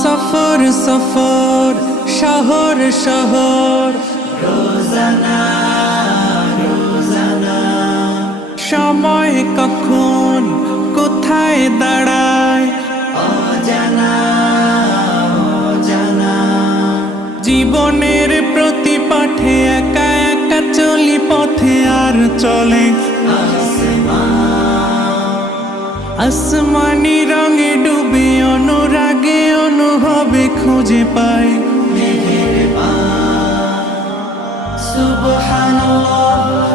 সফর সফর শহর শহর রোজানা রোজানা সময় কখন কোথায় দাঁড়ায় অজানা অজানা জীবনের প্রতি পাঠে একা একা চলি পথে আর চলে আসমানি রঙে ডুবে অনুরাগে অনুভবে খুঁজে পাই সুবহানাল্লাহ